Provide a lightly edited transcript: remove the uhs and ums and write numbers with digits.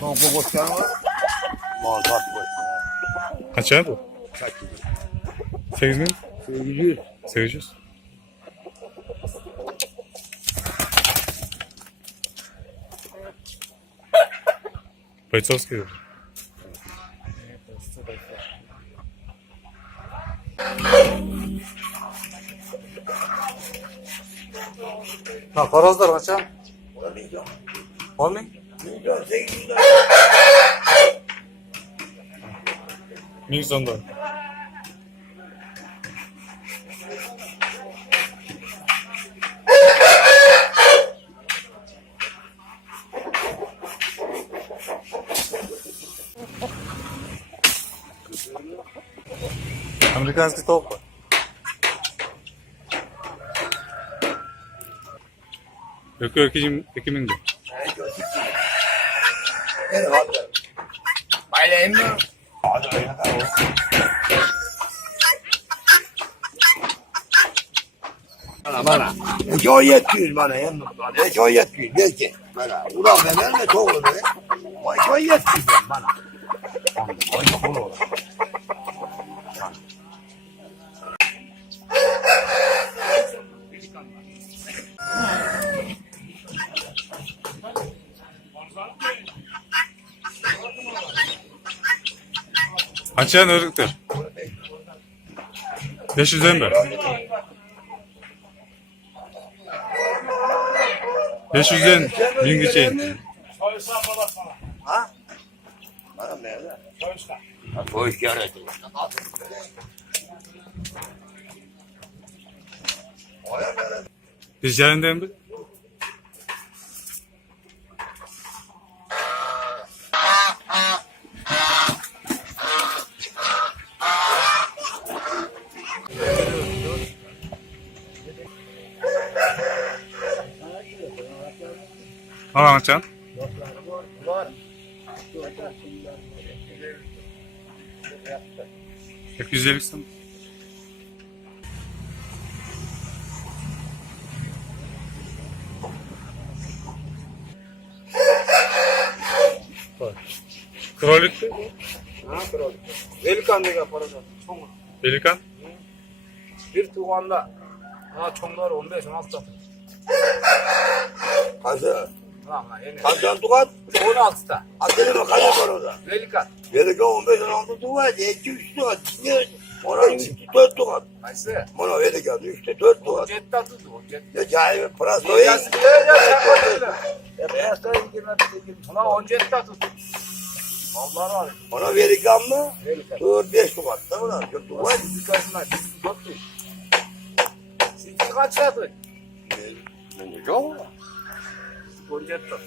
Çok boşlar var. Mantar boş. Kaç ya bu? Kaç gibi? 8 bin? 800. 800. Бойцовский. Ha, horozlar qachon? 10 ming? 800. 1000 so'mdan. Американский tovuq var. Yok 2000 diyor. Baylayayım mı? Bana. O 700 bana yanım. O 700 belki. Bana. Ulan ben de çok olur. O 700 bana. O çok olur. Açan örgütler. 500'den mi? 500'den 1000 geçeyim. Ha? Bana mı ya? Soğuk yaraydı. Biz yarından mi? Al açan. Hep 150 son. Krolik mi? Ha, kral. Velikan degan paradan. Çoğun. Pelikan. Bir tuğanda. Ha, çoğunlar 15-16 tane. Hazır. Ha, yeni. Hazır tukat. 16 tane. Hazır mı? Kaç var orada? Velikan. Verirken 15-16 tukat. 2-3 tukat. Ona 4 tukat. Neyse. Ona verirken 3'te 4 tukat. 17 tane tuttu. 17. Ya cahil pırası o iyi. Ya, beyaz tane Ulan 17 tane tuttu. Vallahi var. Ona verirken mi? Velikan. 4-5 tukat. Değil mi lan? 4 tukat. Sizi kaçınlar. Sizi tuttu. Sizi kaçadı. Ben de çok mu? 17 tane.